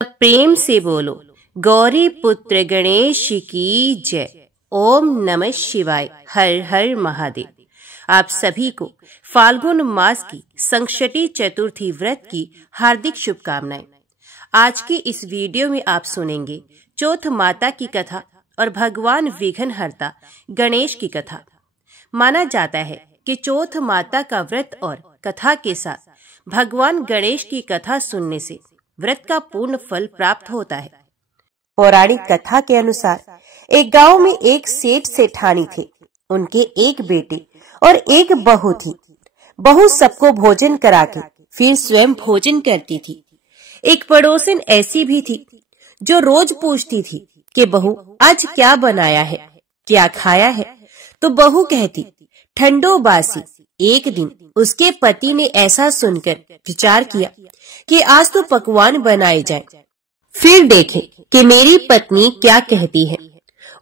प्रेम से बोलो गौरी पुत्र गणेश की जय। ओम नमः शिवाय। हर हर महादेव। आप सभी को फाल्गुन मास की संक्षटी चतुर्थी व्रत की हार्दिक शुभकामनाएं। आज की इस वीडियो में आप सुनेंगे चौथ माता की कथा और भगवान विघ्नहर्ता गणेश की कथा। माना जाता है कि चौथ माता का व्रत और कथा के साथ भगवान गणेश की कथा सुनने से व्रत का पूर्ण फल प्राप्त होता है। पौराणिक कथा के अनुसार एक गांव में एक सेठ सेठानी थे। उनके एक बेटे और एक बहू थी। बहू सबको भोजन करा के फिर स्वयं भोजन करती थी। एक पड़ोसन ऐसी भी थी जो रोज पूछती थी कि बहू आज क्या बनाया है, क्या खाया है। तो बहू कहती ठंडो बासी। एक दिन उसके पति ने ऐसा सुनकर विचार किया कि आज तो पकवान बनाए जाए, फिर देखें कि मेरी पत्नी क्या कहती है।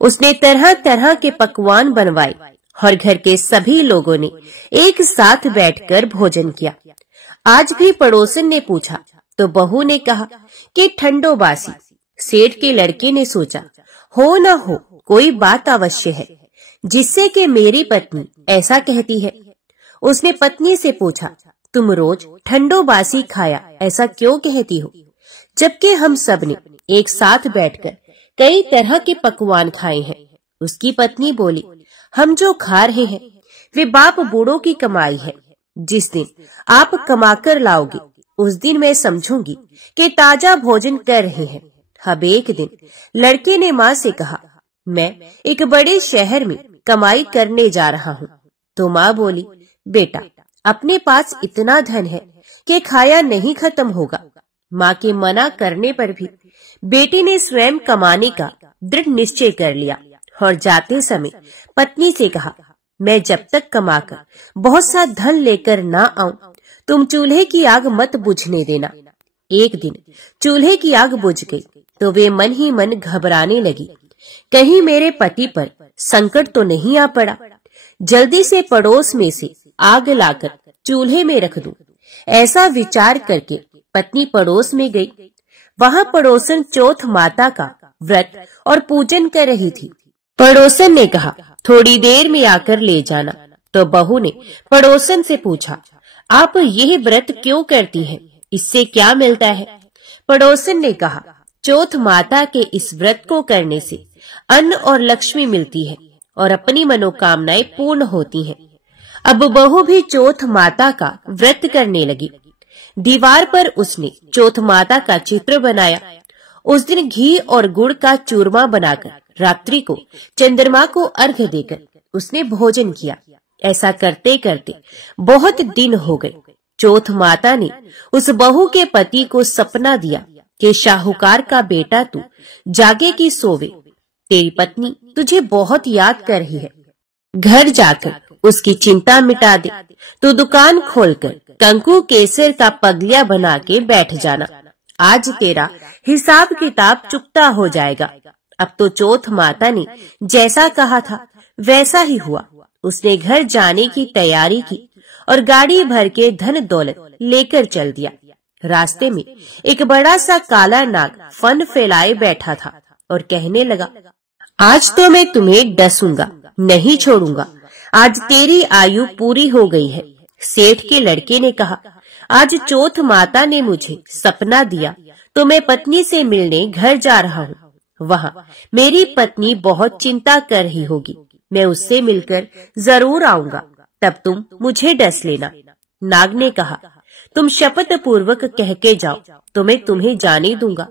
उसने तरह तरह के पकवान बनवाए और घर के सभी लोगों ने एक साथ बैठकर भोजन किया। आज भी पड़ोसन ने पूछा तो बहू ने कहा कि ठंडो बासी। सेठ के लड़के ने सोचा हो न हो कोई बात अवश्य है जिससे कि मेरी पत्नी ऐसा कहती है। उसने पत्नी से पूछा तुम रोज ठंडो बासी खाया ऐसा क्यों कहती हो, जबकि हम सब ने एक साथ बैठकर कई तरह के पकवान खाए हैं। उसकी पत्नी बोली हम जो खा रहे हैं वे बाप बूढ़ों की कमाई है। जिस दिन आप कमाकर लाओगे उस दिन मैं समझूंगी कि ताजा भोजन कर रहे हैं। अब एक दिन लड़के ने माँ से कहा मैं एक बड़े शहर में कमाई करने जा रहा हूँ। तो माँ बोली बेटा अपने पास इतना धन है कि खाया नहीं खत्म होगा। माँ के मना करने पर भी बेटे ने स्वयं कमाने का दृढ़ निश्चय कर लिया और जाते समय पत्नी से कहा मैं जब तक कमाकर बहुत सा धन लेकर ना आऊं तुम चूल्हे की आग मत बुझने देना। एक दिन चूल्हे की आग बुझ गई तो वे मन ही मन घबराने लगी, कहीं मेरे पति पर संकट तो नहीं आ पड़ा। जल्दी से पड़ोस में से आग लाकर चूल्हे में रख दूं। ऐसा विचार करके पत्नी पड़ोस में गई। वहां पड़ोसन चौथ माता का व्रत और पूजन कर रही थी। पड़ोसन ने कहा थोड़ी देर में आकर ले जाना। तो बहू ने पड़ोसन से पूछा आप यह व्रत क्यों करती हैं, इससे क्या मिलता है। पड़ोसन ने कहा चौथ माता के इस व्रत को करने से अन्न और लक्ष्मी मिलती है और अपनी मनोकामनाएं पूर्ण होती हैं। अब बहू भी चौथ माता का व्रत करने लगी। दीवार पर उसने चौथ माता का चित्र बनाया। उस दिन घी और गुड़ का चूरमा बनाकर रात्रि को चंद्रमा को अर्घ्य देकर उसने भोजन किया। ऐसा करते करते बहुत दिन हो गए। चौथ माता ने उस बहू के पति को सपना दिया कि शाहूकार का बेटा तू जागे की सोवे, तेरी पत्नी तुझे बहुत याद कर रही है। घर जाकर उसकी चिंता मिटा दे तो दुकान खोलकर कंकु केसर का पगलिया बना के बैठ जाना। आज तेरा हिसाब किताब चुकता हो जाएगा। अब तो चौथ माता ने जैसा कहा था वैसा ही हुआ। उसने घर जाने की तैयारी की और गाड़ी भर के धन दौलत लेकर चल दिया। रास्ते में एक बड़ा सा काला नाग फन फैलाए बैठा था और कहने लगा आज तो मैं तुम्हें डसूंगा, नहीं छोड़ूंगा। आज तेरी आयु पूरी हो गई है। सेठ के लड़के ने कहा आज चौथ माता ने मुझे सपना दिया तो मैं पत्नी से मिलने घर जा रहा हूँ। वहाँ मेरी पत्नी बहुत चिंता कर रही होगी। मैं उससे मिलकर जरूर आऊंगा, तब तुम मुझे डस लेना। नाग ने कहा तुम शपथ पूर्वक कह के जाओ तो मैं तुम्हें जाने दूंगा,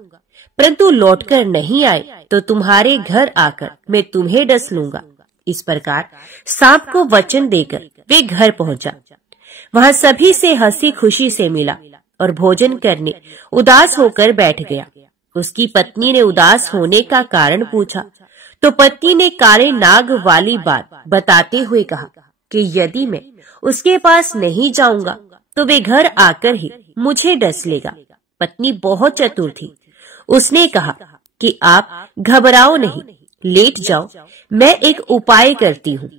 परंतु लौटकर नहीं आए तो तुम्हारे घर आकर मैं तुम्हें डस लूंगा। इस प्रकार सांप को वचन देकर वे घर पहुंचा। वहां सभी से हंसी खुशी से मिला और भोजन करने उदास होकर बैठ गया। उसकी पत्नी ने उदास होने का कारण पूछा तो पत्नी ने काले नाग वाली बात बताते हुए कहा कि यदि मैं उसके पास नहीं जाऊंगा तो वे घर आकर ही मुझे डस लेगा। पत्नी बहुत चतुर थी। उसने कहा कि आप घबराओ नहीं, लेट जाओ, मैं एक उपाय करती हूँ।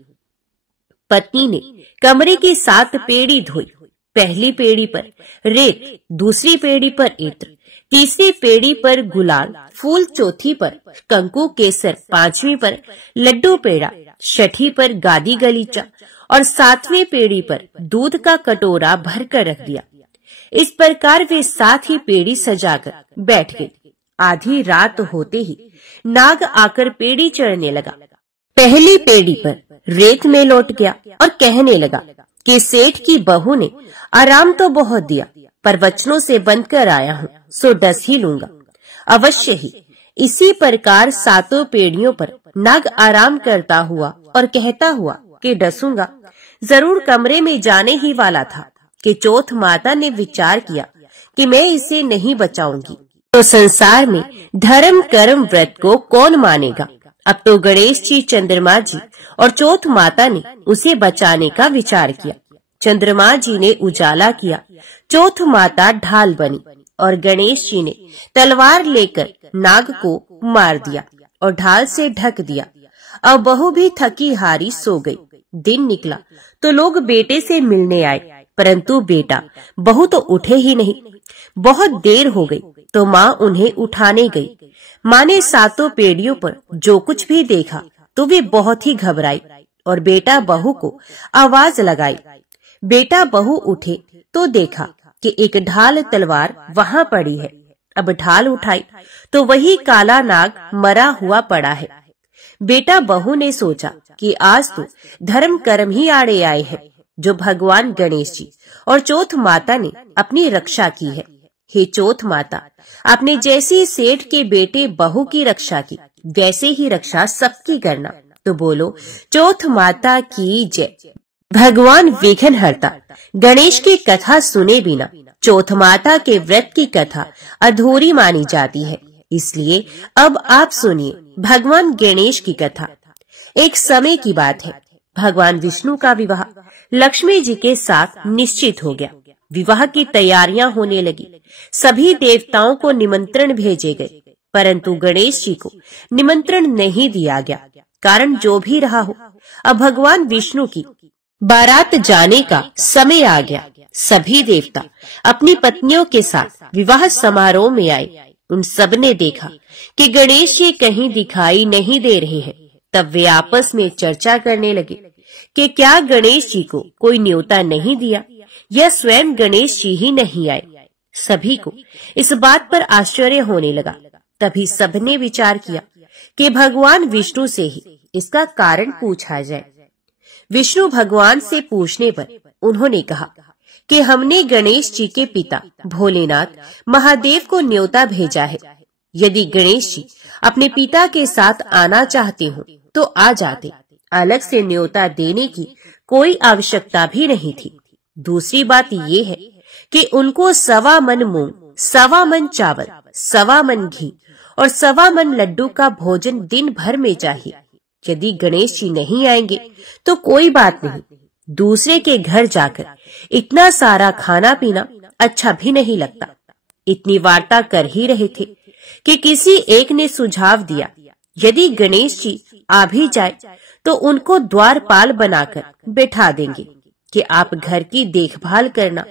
पत्नी ने कमरे की 7 पेड़ी धोई। पहली पेड़ी पर रेत, दूसरी पेड़ी पर इत्र, तीसरी पेड़ी पर गुलाल फूल, चौथी पर कंकु केसर, पांचवी पर लड्डू पेड़ा, छठी पर गादी गलीचा और सातवीं पेड़ी पर दूध का कटोरा भरकर रख दिया। इस प्रकार वे 7 ही पेड़ी सजाकर बैठ गए। आधी रात होते ही नाग आकर पेड़ी चढ़ने लगा। पहली पेड़ी पर रेत में लौट गया और कहने लगा कि सेठ की बहू ने आराम तो बहुत दिया, पर वचनों से बंध कर आया हूँ, सो डस ही लूंगा अवश्य ही। इसी प्रकार 7 पेड़ियों पर नाग आराम करता हुआ और कहता हुआ कि डसूंगा। जरूर कमरे में जाने ही वाला था कि चौथ माता ने विचार किया कि मैं इसे नहीं बचाऊंगी तो संसार में धर्म कर्म व्रत को कौन मानेगा। अब तो गणेश जी, चंद्रमा जी और चौथ माता ने उसे बचाने का विचार किया। चंद्रमा जी ने उजाला किया, चौथ माता ढाल बनी और गणेश जी ने तलवार लेकर नाग को मार दिया और ढाल से ढक दिया। अब बहू भी थकी हारी सो गई। दिन निकला तो लोग बेटे से मिलने आए, परंतु बेटा बहू तो उठे ही नहीं। बहुत देर हो गई तो माँ उन्हें उठाने गई। माँ ने 7 पेड़ियों पर जो कुछ भी देखा तो वे बहुत ही घबराई और बेटा बहू को आवाज लगाई। बेटा बहू उठे तो देखा कि एक ढाल तलवार वहाँ पड़ी है। अब ढाल उठाई तो वही काला नाग मरा हुआ पड़ा है। बेटा बहू ने सोचा कि आज तो धर्म कर्म ही आड़े आए हैं, जो भगवान गणेश जी और चौथ माता ने अपनी रक्षा की है। हे चौथ माता, आपने जैसी सेठ के बेटे बहू की रक्षा की, वैसे ही रक्षा सबकी करना। तो बोलो चौथ माता की जय। भगवान विघ्नहर्ता गणेश की कथा सुने बिना चौथ माता के व्रत की कथा अधूरी मानी जाती है। इसलिए अब आप सुनिए भगवान गणेश की कथा। एक समय की बात है, भगवान विष्णु का विवाह लक्ष्मी जी के साथ निश्चित हो गया। विवाह की तैयारियां होने लगी। सभी देवताओं को निमंत्रण भेजे गए, परंतु गणेश जी को निमंत्रण नहीं दिया गया। कारण जो भी रहा हो, अब भगवान विष्णु की बारात जाने का समय आ गया। सभी देवता अपनी पत्नियों के साथ विवाह समारोह में आए। उन सब ने देखा कि गणेश जी कहीं दिखाई नहीं दे रहे हैं। तब वे आपस में चर्चा करने लगे कि क्या गणेश जी को कोई न्योता नहीं दिया या स्वयं गणेश जी ही नहीं आए। सभी को इस बात पर आश्चर्य होने लगा। तभी सबने विचार किया कि भगवान विष्णु से ही इसका कारण पूछा जाए। विष्णु भगवान से पूछने पर उन्होंने कहा कि हमने गणेश जी के पिता भोलेनाथ महादेव को न्योता भेजा है। यदि गणेश जी अपने पिता के साथ आना चाहते हो तो आ जाते। अलग से न्योता देने की कोई आवश्यकता भी नहीं थी। दूसरी बात ये है कि उनको 1.25 मन मूंग, 1.25 मन चावल, 1.25 मन घी और 1.25 मन लड्डू का भोजन दिन भर में चाहिए। यदि गणेश जी नहीं आएंगे तो कोई बात नहीं, दूसरे के घर जाकर इतना सारा खाना पीना अच्छा भी नहीं लगता। इतनी वार्ता कर ही रहे थे कि किसी एक ने सुझाव दिया, यदि गणेश जी आ भी जाए तो उनको द्वारपाल बनाकर बैठा देंगे कि आप घर की देखभाल करना।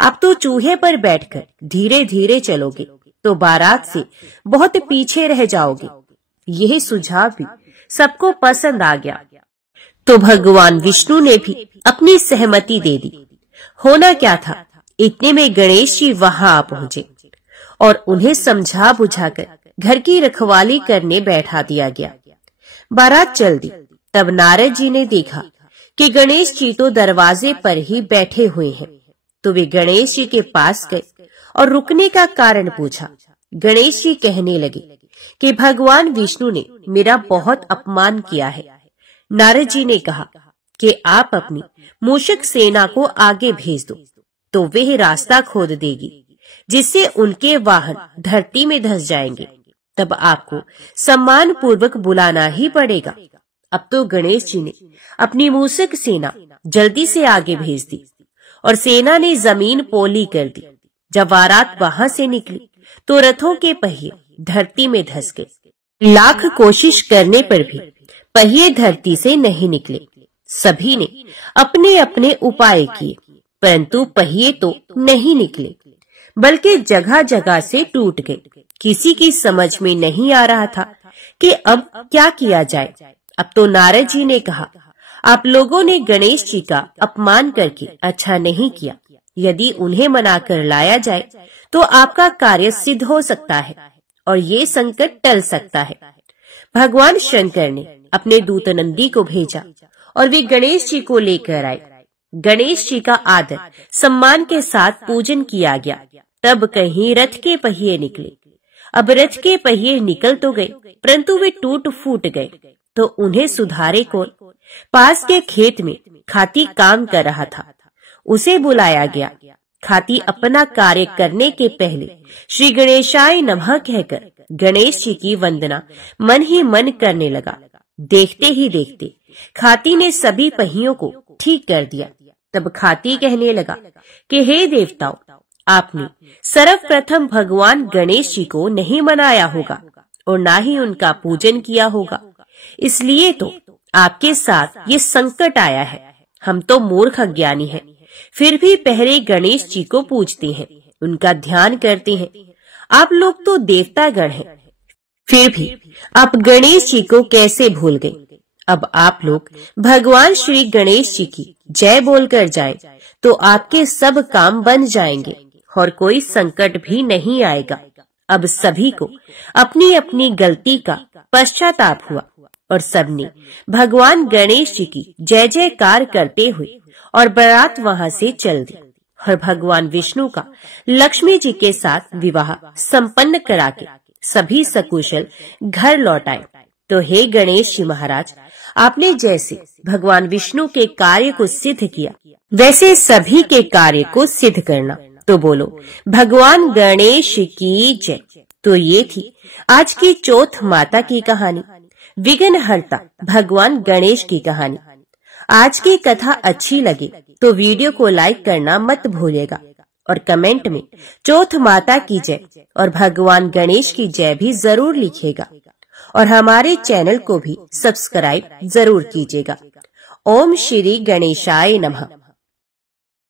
आप तो चूहे पर बैठकर धीरे धीरे चलोगे तो बारात से बहुत पीछे रह जाओगे। यह सुझाव भी सबको पसंद आ गया, तो भगवान विष्णु ने भी अपनी सहमति दे दी। होना क्या था, इतने में गणेश जी वहां आ पहुंचे और उन्हें समझा बुझाकर घर की रखवाली करने बैठा दिया गया। बारात चल दी। तब नारद जी ने देखा कि गणेश जी तो दरवाजे पर ही बैठे हुए हैं। तो वे गणेश जी के पास गए और रुकने का कारण पूछा। गणेश जी कहने लगे कि भगवान विष्णु ने मेरा बहुत अपमान किया है। नारद जी ने कहा कि आप अपनी मूषक सेना को आगे भेज दो, तो वह रास्ता खोद देगी, जिससे उनके वाहन धरती में धंस जाएंगे। तब आपको सम्मान पूर्वक बुलाना ही पड़ेगा। अब तो गणेश जी ने अपनी मूषक सेना जल्दी से आगे भेज दी और सेना ने जमीन पोली कर दी। जब बारात वहां से निकली तो रथों के पहिए धरती में धंस गए। लाख कोशिश करने पर भी पहिए धरती से नहीं निकले। सभी ने अपने अपने उपाय किए, परंतु पहिए तो नहीं निकले। बल्कि जगह जगह से टूट गए। किसी की समझ में नहीं आ रहा था कि अब क्या किया जाए। अब तो नारद जी ने कहा, आप लोगों ने गणेश जी का अपमान करके अच्छा नहीं किया। यदि उन्हें मनाकर लाया जाए तो आपका कार्य सिद्ध हो सकता है और ये संकट टल सकता है। भगवान शंकर ने अपने दूत नंदी को भेजा और वे गणेश जी को लेकर आए। गणेश जी का आदर सम्मान के साथ पूजन किया गया। तब कहीं रथ के पहिए निकले। अब रथ के पहिए निकल तो गए, परंतु वे टूट फूट गए। तो उन्हें सुधारे कौन? पास के खेत में खाती काम कर रहा था, उसे बुलाया गया। खाती अपना कार्य करने के पहले श्री गणेशाय नमः कहकर गणेश जी की वंदना मन ही मन करने लगा। देखते ही देखते खाती ने सभी पहियों को ठीक कर दिया। तब खाती कहने लगा कि हे देवताओं, आपने सर्वप्रथम भगवान गणेश जी को नहीं मनाया होगा और ना ही उनका पूजन किया होगा, इसलिए तो आपके साथ ये संकट आया है। हम तो मूर्ख अज्ञानी हैं, फिर भी पहले गणेश जी को पूजते हैं, उनका ध्यान करते हैं। आप लोग तो देवतागण हैं, फिर भी आप गणेश जी को कैसे भूल गए? अब आप लोग भगवान श्री गणेश जी की जय बोलकर जाएं, तो आपके सब काम बन जाएंगे और कोई संकट भी नहीं आएगा। अब सभी को अपनी अपनी गलती का पश्चाताप हुआ और सबने भगवान गणेश जी की जय जयकार करते हुए और बारात वहां से चल दी और भगवान विष्णु का लक्ष्मी जी के साथ विवाह संपन्न करा के सभी सकुशल घर लौट आए। तो हे गणेश जी महाराज, आपने जैसे भगवान विष्णु के कार्य को सिद्ध किया, वैसे सभी के कार्य को सिद्ध करना। तो बोलो भगवान गणेश की जय। तो ये थी आज की चौथ माता की कहानी, विघ्नहर्ता भगवान गणेश की कहानी। आज की कथा अच्छी लगे तो वीडियो को लाइक करना मत भूलिएगा और कमेंट में चौथ माता की जय और भगवान गणेश की जय भी जरूर लिखिएगा और हमारे चैनल को भी सब्सक्राइब जरूर कीजिएगा। ओम श्री गणेशाय नमः।